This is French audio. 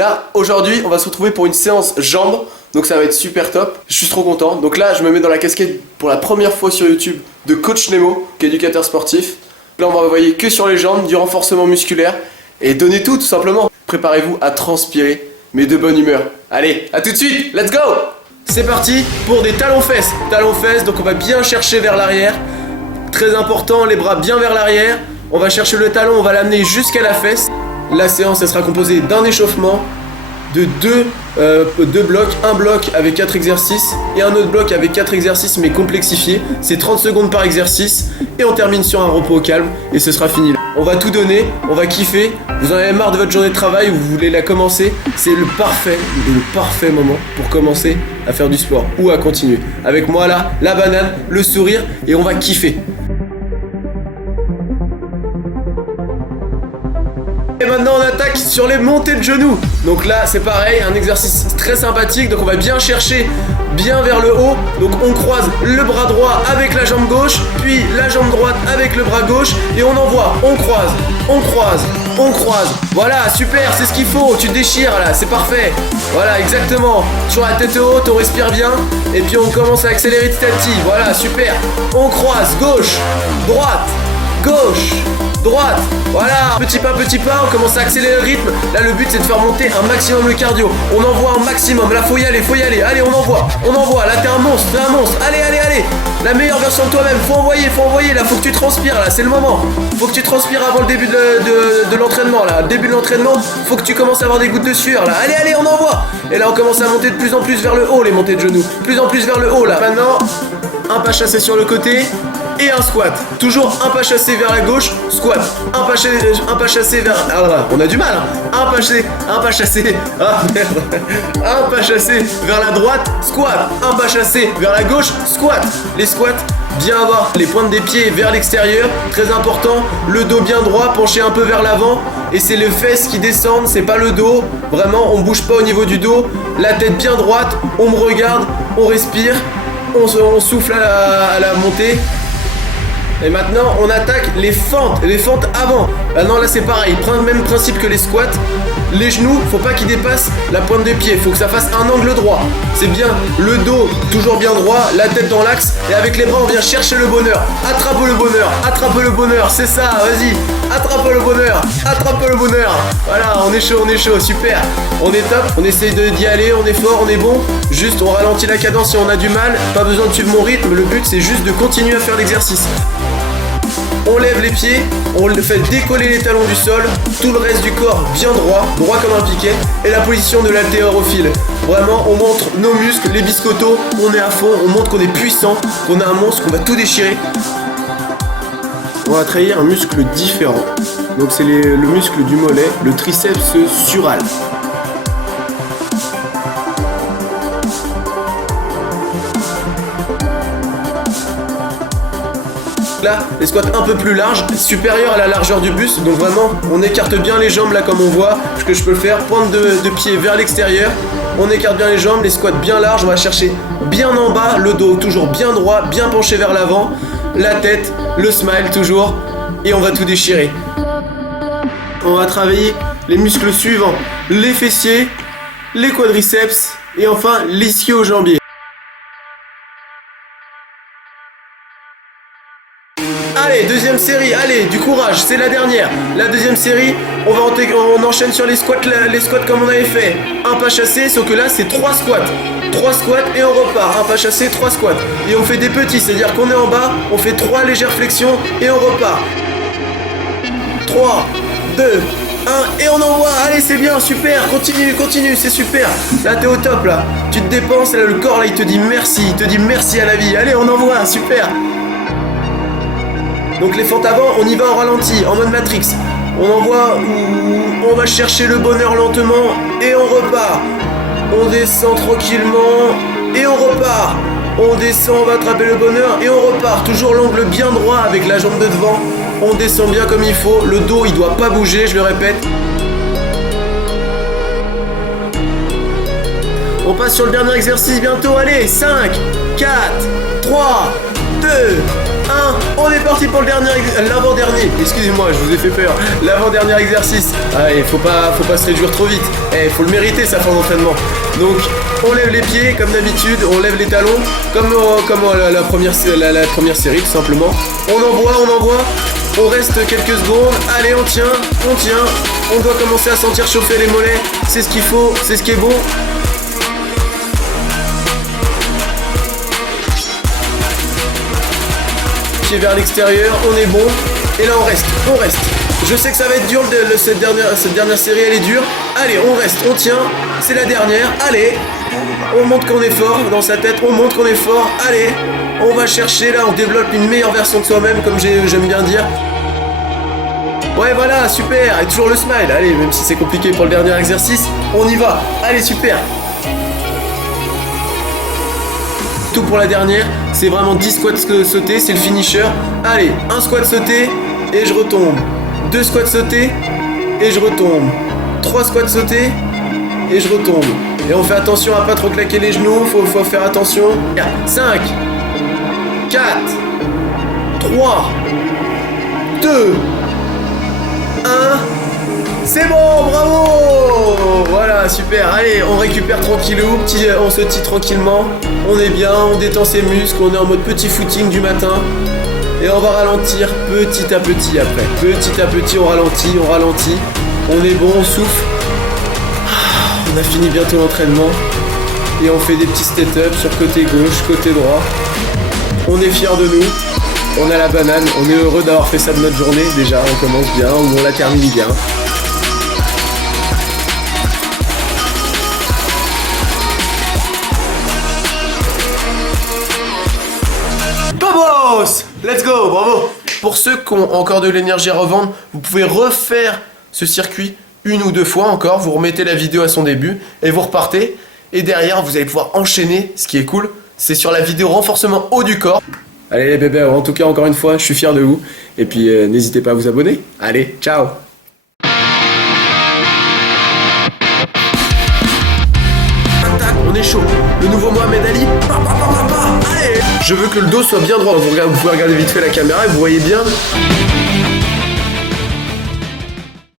Là, aujourd'hui, on va se retrouver pour une séance jambes. Donc ça va être super top. Je suis trop content. Donc là, je me mets dans la casquette pour la première fois sur YouTube de Coach Nemo, qui est éducateur sportif. Là, on va envoyer que sur les jambes, du renforcement musculaire. Et donnez tout simplement. Préparez-vous à transpirer, mais de bonne humeur. Allez, à tout de suite, let's go! C'est parti pour des talons-fesses. Talons-fesses, donc on va bien chercher vers l'arrière. Très important, les bras bien vers l'arrière. On va chercher le talon, on va l'amener jusqu'à la fesse. La séance, elle sera composée d'un échauffement, de deux blocs, un bloc avec 4 exercices et un autre bloc avec 4 exercices mais complexifié. C'est 30 secondes par exercice et on termine sur un repos au calme et ce sera fini. On va tout donner, on va kiffer. Vous en avez marre de votre journée de travail ou vous voulez la commencer, c'est le parfait moment pour commencer à faire du sport ou à continuer. Avec moi là, la banane, le sourire et on va kiffer. Et maintenant on attaque sur les montées de genoux. Donc là c'est pareil, un exercice très sympathique. Donc on va bien chercher bien vers le haut. Donc on croise le bras droit avec la jambe gauche, puis la jambe droite avec le bras gauche. Et on envoie, on croise, on croise, on croise. Voilà, super, c'est ce qu'il faut, tu te déchires là, c'est parfait. Voilà, exactement. Sur la tête haute, on respire bien. Et puis on commence à accélérer petit à petit. Voilà, super. On croise, gauche, droite, gauche, droite, voilà, petit pas, on commence à accélérer le rythme. Là le but c'est de faire monter un maximum le cardio. On envoie un maximum, là faut y aller, allez on envoie, là t'es un monstre, allez. La meilleure version de toi-même, faut envoyer, là faut que tu transpires, là c'est le moment. Faut que tu transpires avant le début de l'entraînement, là. Début de l'entraînement, faut que tu commences à avoir des gouttes de sueur, là. Allez, on envoie. Et là on commence à monter de plus en plus vers le haut, les montées de genoux. Plus en plus vers le haut, là. Maintenant, un pas chassé sur le côté. Et un squat. Toujours un pas chassé vers la gauche, squat. Un pas chassé vers... Ah là, on a du mal. Un pas chassé. Ah merde. Un pas chassé vers la droite, squat. Un pas chassé vers la gauche, squat. Les squats, bien avoir les pointes des pieds vers l'extérieur. Très important. Le dos bien droit, penché un peu vers l'avant. Et c'est les fesses qui descendent, c'est pas le dos. Vraiment, on bouge pas au niveau du dos. La tête bien droite. On me regarde, on respire. On souffle à la montée. Et maintenant on attaque les fentes avant. Maintenant là c'est pareil, même principe que les squats. Les genoux, faut pas qu'ils dépassent la pointe des pieds, faut que ça fasse un angle droit. C'est bien, le dos toujours bien droit, la tête dans l'axe. Et avec les bras on vient chercher le bonheur. Attrape le bonheur, c'est ça, vas-y. Attrape le bonheur. Voilà, on est chaud, super. On est top, on essaye d'y aller, on est fort, on est bon. Juste on ralentit la cadence si on a du mal. Pas besoin de suivre mon rythme, le but c'est juste de continuer à faire l'exercice. On lève les pieds, on le fait décoller les talons du sol, tout le reste du corps bien droit comme un piquet, et la position de l'haltérophile. Vraiment, on montre nos muscles, les biscottos, on est à fond, on montre qu'on est puissant, qu'on a un monstre, qu'on va tout déchirer. On va travailler un muscle différent. Donc c'est le muscle du mollet, le triceps sural. Là, les squats un peu plus larges, supérieurs à la largeur du buste. Donc vraiment, on écarte bien les jambes là comme on voit. Ce que je peux faire, pointe de pied vers l'extérieur. On écarte bien les jambes, les squats bien larges. On va chercher bien en bas, le dos toujours bien droit, bien penché vers l'avant. La tête, le smile toujours. Et on va tout déchirer. On va travailler les muscles suivants. Les fessiers, les quadriceps et enfin l'ischio-jambier. Allez, deuxième série, allez, du courage, c'est la dernière. La deuxième série, on enchaîne sur les squats comme on avait fait. Un pas chassé, sauf que là c'est 3 squats. 3 squats et on repart. Un pas chassé, 3 squats. Et on fait des petits, c'est-à-dire qu'on est en bas, on fait 3 légères flexions et on repart. 3, 2, 1 et on envoie. Allez, c'est bien, super, continue, c'est super. Là t'es au top là. Tu te dépenses, là le corps là il te dit merci à la vie. Allez, on envoie, super. Donc les fentes avant, on y va en ralenti, en mode Matrix. On envoie, on va chercher le bonheur lentement et on repart. On descend tranquillement et on repart. On descend, on va attraper le bonheur et on repart. Toujours l'angle bien droit avec la jambe de devant. On descend bien comme il faut. Le dos, il doit pas bouger, je le répète. On passe sur le dernier exercice bientôt. Allez, 5, 4, 3, 2, 1. On est parti pour le l'avant-dernier. Excusez-moi, je vous ai fait peur. L'avant-dernier exercice. Allez, faut pas se réjouir trop vite. Faut le mériter sa fin d'entraînement. Donc, on lève les pieds comme d'habitude, on lève les talons comme la première série tout simplement. On envoie. On reste quelques secondes. Allez, on tient. On doit commencer à sentir chauffer les mollets. C'est ce qu'il faut, c'est ce qui est bon. Vers l'extérieur, on est bon. Et là on reste. Je sais que ça va être dur, cette dernière série elle est dure. Allez, on reste, on tient. C'est la dernière, allez. On montre qu'on est fort dans sa tête, on montre qu'on est fort. Allez, on va chercher là, on développe une meilleure version de soi-même, comme j'aime bien dire. Ouais voilà, super. Et toujours le smile, allez, même si c'est compliqué pour le dernier exercice, on y va. Allez, super. Tout pour la dernière, c'est vraiment 10 squats sautés, c'est le finisher. Allez, un squat sauté et je retombe. 2 squats sautés et je retombe. 3 squats sautés et je retombe. Et on fait attention à pas trop claquer les genoux, faut faire attention. 5, 4, 3, 2, 1. C'est bon, bravo! Voilà, super. Allez, on récupère tranquillou, on se tire tranquillement. On est bien, on détend ses muscles, on est en mode petit footing du matin. Et on va ralentir petit à petit après. Petit à petit, on ralentit. On est bon, on souffle. On a fini bientôt l'entraînement. Et on fait des petits step-up sur côté gauche, côté droit. On est fiers de nous. On a la banane, on est heureux d'avoir fait ça de notre journée. Déjà, on commence bien, ou on la termine bien. Let's go, bravo. Pour ceux qui ont encore de l'énergie à revendre, vous pouvez refaire ce circuit 1 ou 2 fois encore. Vous remettez la vidéo à son début et vous repartez. Et derrière, vous allez pouvoir enchaîner. Ce qui est cool, c'est sur la vidéo renforcement haut du corps. Allez les bébés, en tout cas, encore une fois, je suis fier de vous. Et puis, n'hésitez pas à vous abonner. Allez, ciao. On est chaud. Le nouveau Mohamed Ali. Allez. Je veux que le dos soit bien droit. Vous pouvez regarder vite fait la caméra et vous voyez bien.